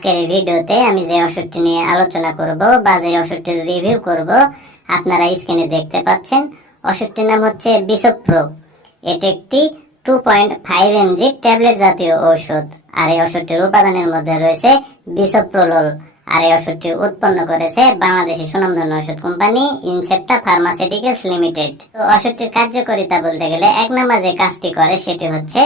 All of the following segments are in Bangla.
আজকের এই ভিডিওতে আমি যে ওষুধটি নিয়ে আলোচনা করব বা যে ওষুধটির রিভিউ করব, আপনারা স্ক্রিনে দেখতে পাচ্ছেন। ওষুধটির নাম হচ্ছে বিসপ্রো এটি একটি two point five mg tablet জাতীয় ঔষধ আর এই ওষুধটির উপাদানের মধ্যে রয়েছে বিসপ্রোলোল আর এই ওষুধটি উৎপন্ন করেছে বাংলাদেশি সুনামধন্য ওষুধ কোম্পানি ইনসেপ্টা ফার্মাসিউটিক্যালস লিমিটেড তো ওষুধটির কার্যকারিতা বলতে গেলে এক নম্বর যে কাজটি করে সেটি হচ্ছে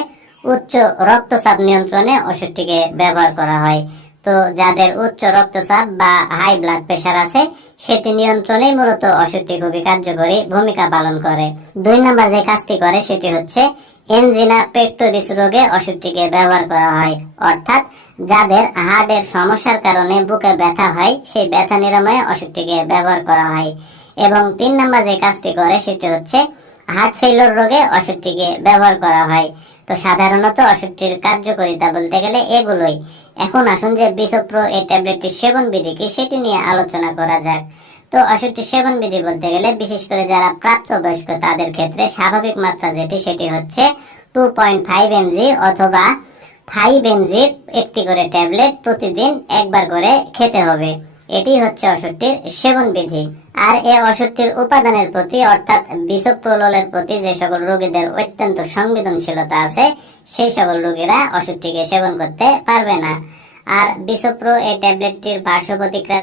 উচ্চ রক্তচাপ নিয়ন্ত্রণে ওষুধটিকে ব্যবহার করা হয়। তো যাদের উচ্চ রক্তচাপ বা হাই ব্লাড প্রেশার আছে, সেটি নিয়ন্ত্রণে মূলত ওষুধটি খুবই কার্যকরী ভূমিকা পালন করে। দুই নম্বর যে কাজটি করে, সেটি হচ্ছে এনজিনা পেক্টোরিস রোগে ওষুধটিকে ব্যবহার করা হয়। অর্থাৎ যাদের হার্টের সমস্যার কারণে বুকে ব্যথা হয়, সেই ব্যথা নিরাময়ে ওষুধটিকে ব্যবহার করা হয়। এবং তিন নম্বর যে কাজটি করে, সেটি হচ্ছে হার্ট ফেইলর রোগে ওষুধটিকে ব্যবহার করা হয়। তো সাধারণত ওষুধটির কার্যকারিতা বলতে গেলে এগুলোই। এখন আসুন যে বিসপ্রো এই ট্যাবলেটটির সেবন বিধি কি সেটি নিয়ে আলোচনা করা যাক। তো ওষুধটির সেবন বিধি বলতে গেলে বিশেষ করে যারা প্রাপ্তবয়স্ক তাদের ক্ষেত্রে স্বাভাবিক মাত্রা যেটি সেটি হচ্ছে টু পয়েন্ট ফাইভ এমজি অথবা ফাইভ এমজির একটি করে ট্যাবলেট প্রতিদিন একবার করে খেতে হবে। এটি হচ্ছে ওষুধটির সেবন বিধি আর এ ওষুধটির উপাদানের প্রতি, অর্থাৎ বিসপ্রোলের প্রতি যে সকল রোগীদের অত্যন্ত সংবেদনশীলতা আছে, সেই সকল রোগীরা ওষুধটিকে সেবন করতে পারবে না। আর বিষপ্রো এই ট্যাবলেটটির পার্শ্ব প্রতিক্রিয়া